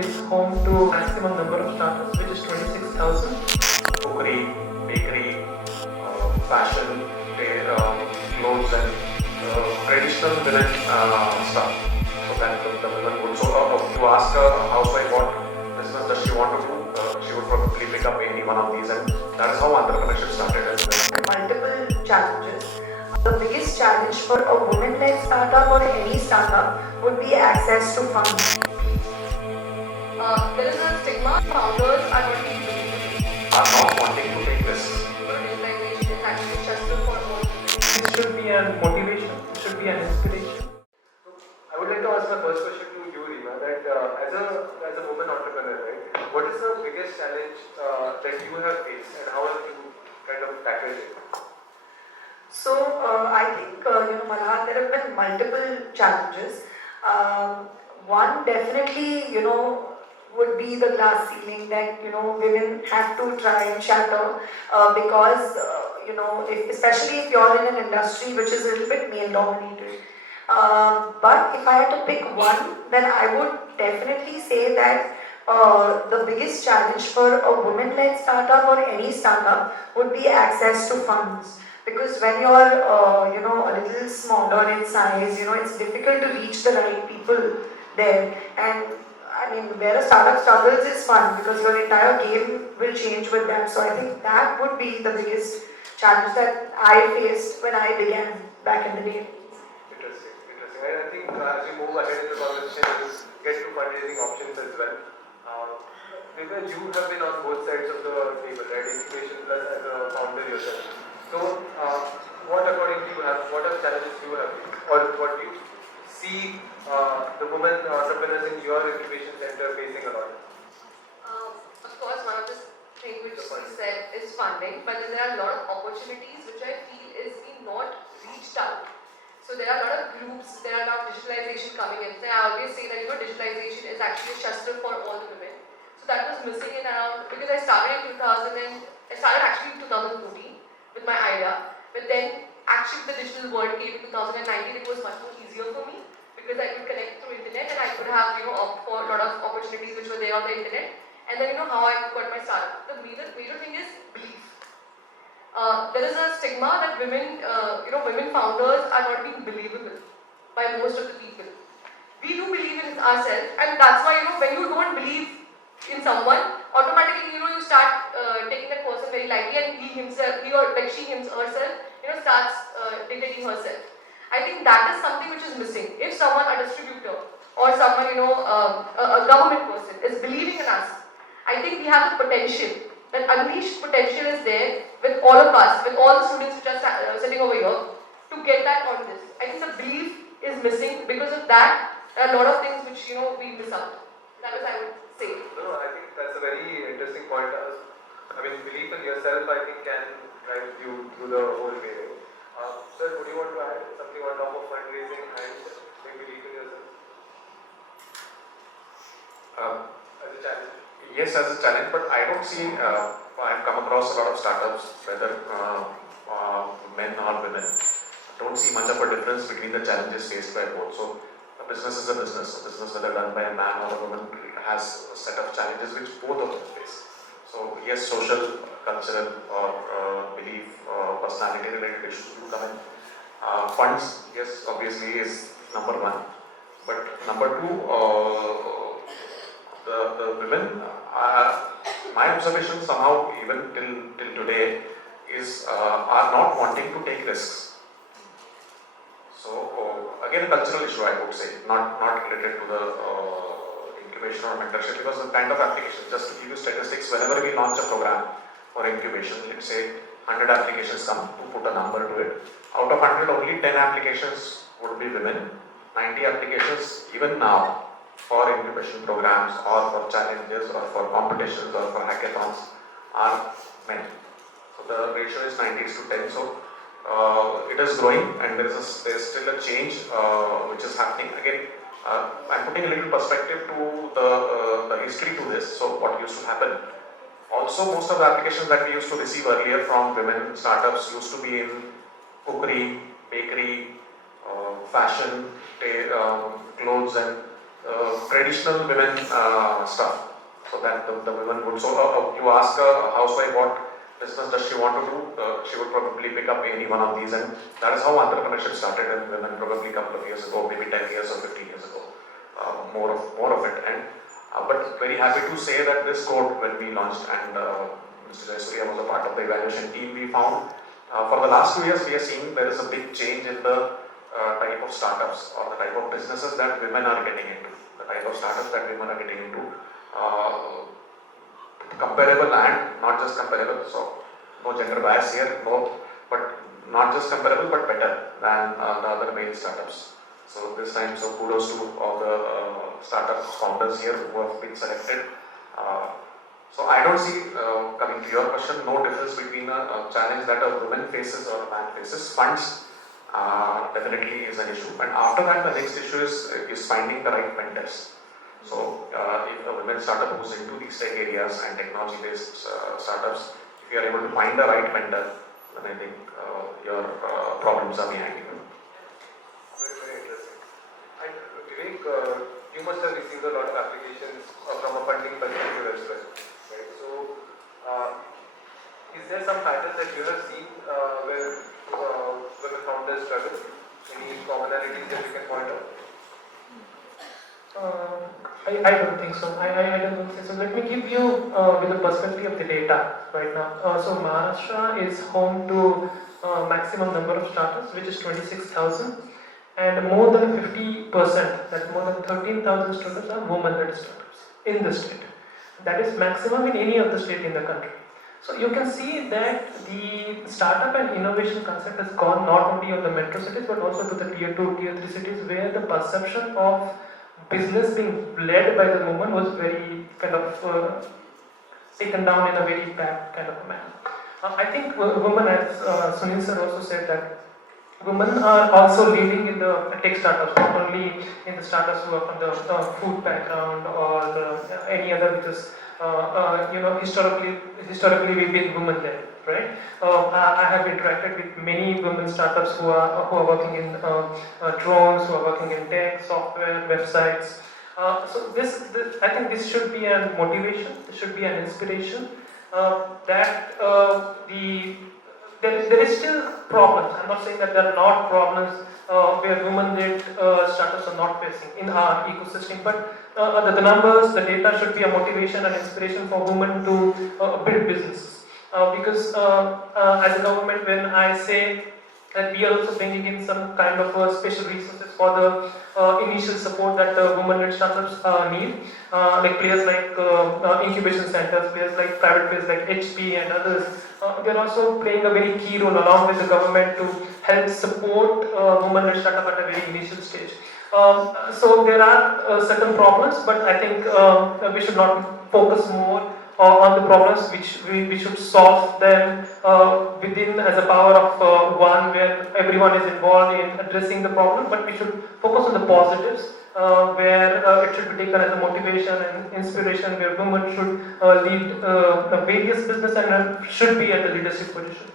is home to maximum number of startups, which is 26,000. Cookery, bakery, fashion, clothes and traditional women stuff. So that the women would. So to ask her housewife what business does she want to do, she would probably pick up any one of these, and that is how entrepreneurship started as well. Multiple challenges. The biggest challenge for a woman-led startup or any startup would be access to funds. There is a stigma founders are not being Are not wanting to take risks. digitalization is actually just for all. It should be a motivation, it should be an inspiration. I would like to ask my first question to you, Reema, that as a woman entrepreneur, right, what is the biggest challenge that you have faced and how have you kind of tackled it? So I think Malhar, there have been multiple challenges. One definitely would be the glass ceiling that women have to try and shatter because especially if you're in an industry which is a little bit male dominated. But if I had to pick one, then I would definitely say that the biggest challenge for a woman-led startup or any startup would be access to funds. Because when you're a little smaller in size, it's difficult to reach the right people there. And I mean, where a startup struggles is fun because your entire game will change with them. So I think that would be the biggest challenge that I faced when I began back in the day. Interesting. I think as we move ahead in the conversation, we'll get to fundraising options as well. Divya, you have been on both sides of the table, right? Incubation plus as a founder yourself. So, what according to you what are challenges you have faced, or what do you see the women entrepreneurs in your incubation center facing a lot? Of course, one of the things which you said is funding, but then there are a lot of opportunities which I feel is being not reached out. So there are a lot of groups, there are a lot of digitalization coming in. So I always say that digitalization is actually a shastra for all the women. So that was missing in around, because I started actually in 2014 with my idea, but then actually the digital world came in 2019. It was much more easier for me because I could connect through internet and I could have opt for a lot of opportunities which were there on the internet. And then how I got my startup. The major thing is belief. There is a stigma that women founders are not being believable by most of the people. We do believe in ourselves, and that's why when you don't believe in someone, automatically you start taking that person very lightly, and she herself starts dictating herself. I think that is something which is missing. If someone, a distributor or someone a government person is believing in us, I think we have the potential. That unleashed potential is there with all of us, with all the students which are sitting over here, to get that on this. I think the belief is missing. Because of that, there are a lot of things which we miss out. That is, I would say. No, I think that's a very interesting point. I mean, belief in yourself, I think, can drive you through the whole way. Sir, would you want to add something on top of fundraising and belief in yourself? As a challenge? Yes, as a challenge, but I don't see. I've come across a lot of startups, whether men or women. Don't see much of a difference between the challenges faced by both. So, a business is a business. A business, whether done by a man or a woman, has a set of challenges which both of them face. So, yes, social, cultural, or belief, personality-related issues do come in. Funds, yes, obviously is number one. But number two, the women, my observation somehow even till today is are not wanting to take risks. So again, a cultural issue, I would say, not related to the incubation or mentorship, because the kind of application, just to give you statistics, whenever we launch a program for incubation, let's say 100 applications come, to put a number to it, out of 100 only 10 applications would be women, 90 applications even now for incubation programs or for challenges or for competitions or for hackathons are men. So the ratio is 90:10. So it is growing, and there is still a change which is happening. Again, I'm putting a little perspective to the history to this. So what used to happen? Also, most of the applications that we used to receive earlier from women startups used to be in cookery, bakery, fashion, clothes and traditional women stuff. So that the women would, so you ask a housewife what business does she want to do, she would probably pick up any one of these, and that is how entrepreneurship started in women probably a couple of years ago, maybe 10 years or 15 years ago, more of it. And but very happy to say that this code, when we launched, and Mr. Jayasuriya was a part of the evaluation team, we found for the last 2 years we are seeing there is a big change in the type of startups or the type of businesses that women are getting into, the type of startups that women are getting into. Comparable and not just comparable, so no gender bias here, no, but not just comparable but better than the other male startups. So this time, so kudos to all the startup founders here who have been selected. So I don't see, coming to your question, no difference between a challenge that a woman faces or a man faces. Funds definitely is an issue, and after that the next issue is finding the right mentors. So if a women startup goes into these tech areas and technology-based startups, if you are able to find the right mentor, then I think your problems are behind you. Very, very interesting. And Vivek, you must have received a lot of applications from a funding perspective as well, right? So, is there some patterns that you have seen where women founders struggle? Any commonalities that you can point out? I don't think so. I don't think so. Let me give you with the perspective of the data right now. So Maharashtra is home to maximum number of startups, which is 26,000, and more than 50%, that more than 13,000 students are women-led startups in the state. That is maximum in any of the state in the country. So you can see that the startup and innovation concept has gone not only on the metro cities but also to the tier 2, tier 3 cities, where the perception of business being led by the woman was very kind of taken down in a very bad kind of a manner. I think women, as Sunil sir also said, that women are also leading in the tech startups, not only in the startups who are from the food background or any other, which is historically we've been women-led, right? I have interacted with many women startups who are working in drones, who are working in tech, software, websites. So I think this should be a motivation. This should be an inspiration. That there is still problems. I'm not saying that there are not problems where women-led startups are not facing in our ecosystem, but the numbers, the data should be a motivation and inspiration for women to build businesses. Because as a government, when I say that we are also bringing in some kind of special resources for the initial support that women-led startups need, like players like incubation centers, players like private players like HP and others. They are also playing a very key role along with the government to help support women-led startup at a very initial stage. So there are certain problems, but I think we should not focus more on the problems, which we should solve them within as a power of one, where everyone is involved in addressing the problem, but we should focus on the positives, where it should be taken as a motivation and inspiration, where women should lead various business and should be at the leadership position.